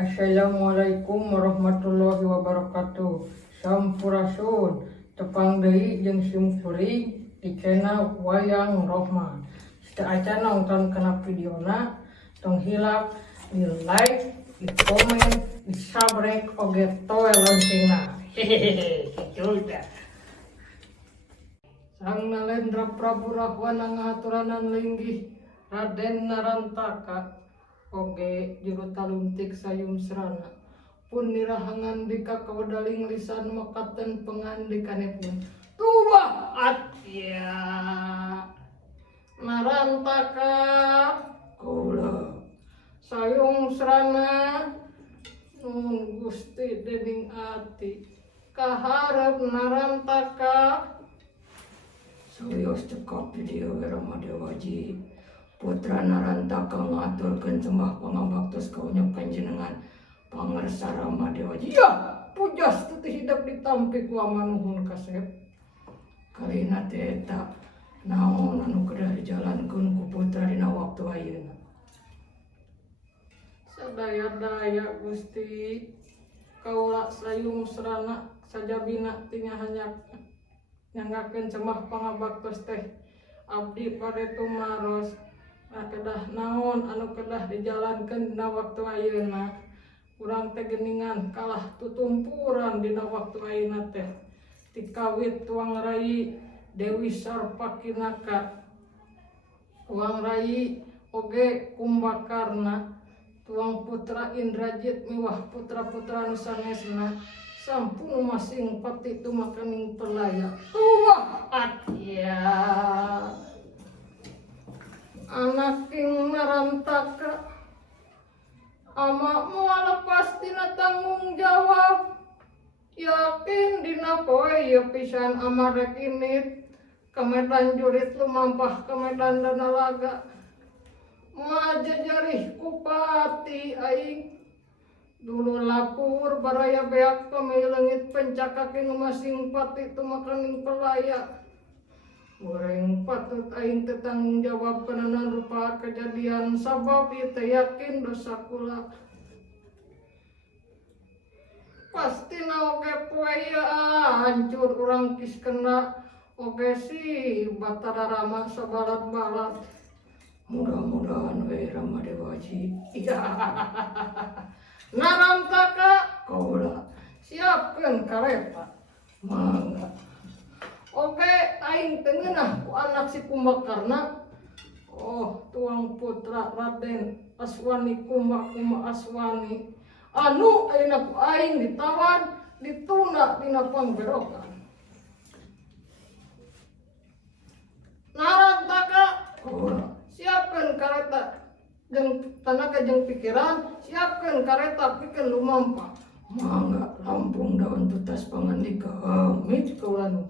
Assalamualaikum warahmatullahi wabarakatuh. Sampurasun tepang deui jeung simkuring di channel Wayang Rohman. Setelah acan nonton kena videona tong hilap di like, di komen, di subscribe oge toe loncengna. Hehehe, kitu dah. Sang Nalendra Prabu Rahwana ngahaturanan linggih Raden Narantaka oge juru taluntik sayum serana pun nirahangan dika kawadaling lisan makaten pengandikanipun tuwah atya Narantaka kula sayung serana nun Gusti dening ati kaharep Narantaka sawios cekap video Ramadewaji putra Narantaka ngaturkeun sembah pangabaktos kaunyep panjenengan pangarsa Ramadewaji. Ya, pujas teu hidup ditampi ku amanuhun kasep. Kalina teh eta naon anu kedah dijalankeun ku putra dina waktu ayeuna. Sadaya-daya Gusti kaula sayung serana sajabina tinya hanya nyanggakeun sembah pangabaktos teh abdi paretu maros. Kedah naon anu kedah dijalankeun dina waktu ayeuna urang teh geuningan kalah tutumpuran dina waktu ayeuna teh ti kawit tuang rai Dewi Sarpakinaka tuang rai oge Kumbakarna tuang putra Indrajit miwah putra-putra anu sanesna sampun masing pati tumakaning pelaya tuwah atya anaking Narantaka ama moal lepas tina tanggung jawab yakin dina poe ieu pisan ama rek init ka medan jurit lumampah ka medan Danalaga majajarih kupati aing dulu lapur baraya beak pamai leungit pencakaking masing pati tumakaning pelaya goreng patut aing teu tanggung jawab kenanan rupa kejadian sabab ieu teh yakin dosa kula pastina oge poe ieu hancur urang kiskena oge si Batara Rama sabalat-balat mudah-mudahan we Ramadewaji Narantaka kaula siapkeun kareta mangga oke aing teu ngeunah ku anak si Kumbakarna oh tuang putra Raden Aswani Kumbakuma Aswani anu ayeuna ku aing ditawan ditunda dina pangberokan Narantaka siapkeun kareta jeung tanaga jeung pikiran siapkeun kareta pikeun lumampah mangga lampung daun tutas pangandika amit kaula nu